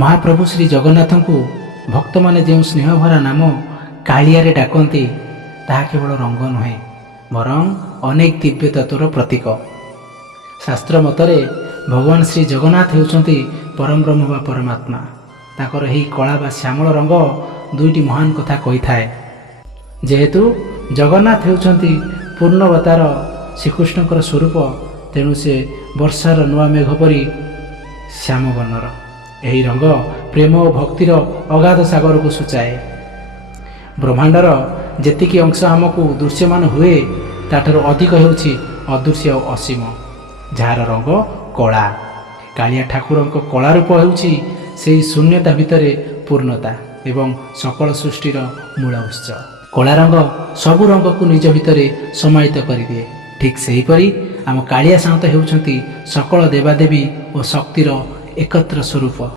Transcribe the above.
महाप्रभु श्री जगन्नाथଙ୍କୁ ଭକ୍ତମାନେ ଯେଉଁ ସ୍ନେହଭରା ନାମ କାଳିଆରେ ଡାକନ୍ତି ତାହା କେବଳ ରଙ୍ଗ ନୁହେଁ, ବରଂ ଅନେକ ଦିବ୍ୟ ତତ୍ତ୍ୱର ପ୍ରତୀକ। ଶାସ୍ତ୍ର ମତରେ ଭଗବାନ ଶ୍ରୀ ଜଗନ୍ନାଥ ହେଉଛନ୍ତି ପରମ ବ୍ରହ୍ମ ବା ପରମାତ୍ମା। ତାଙ୍କର ଏହି କଳା ବା ଶ୍ୟାମଳ ରଙ୍ଗ ଦୁଇଟି ମହାନ କଥା କହିଥାଏ। ଯେହେତୁ ଜଗନ୍ନାଥ ହେଉଛନ୍ତି ପୂର୍ଣ୍ଣବତାର ଶ୍ରୀକୃଷ୍ଣଙ୍କର ସ୍ୱରୂପ, ତେଣୁ ସେ ବର୍ଷାର ନୂଆ ମେଘ ପରି ଶ୍ୟାମ ବର୍ଣ୍ଣର। ଏହି ରଙ୍ଗ ପ୍ରେମ ଓ ଭକ୍ତିର ଅଗାଧ ସାଗରକୁ ସୂଚାଏ। ବ୍ରହ୍ମାଣ୍ଡର ଯେତିକି ଅଂଶ ଆମକୁ ଦୃଶ୍ୟମାନ ହୁଏ ତାଠାରୁ ଅଧିକ ହେଉଛି ଅଦୃଶ୍ୟ ଓ ଅସୀମ, ଯାହାର ରଙ୍ଗ କଳା। କାଳିଆ ଠାକୁରଙ୍କ କଳା ରୂପ ହେଉଛି ସେହି ଶୂନ୍ୟତା ଭିତରେ ପୂର୍ଣ୍ଣତା ଏବଂ ସକଳ ସୃଷ୍ଟିର ମୂଳ ଉତ୍ସ। କଳା ରଙ୍ଗ ସବୁ ରଙ୍ଗକୁ ନିଜ ଭିତରେ ସମାହିତ କରିଦିଏ। ଠିକ୍ ସେହିପରି ଆମ କାଳିଆ ସାଆନ୍ତ ହେଉଛନ୍ତି ସକଳ ଦେବାଦେବୀ ଓ ଶକ୍ତିର ଏକତ୍ର ସ୍ୱରୂପ।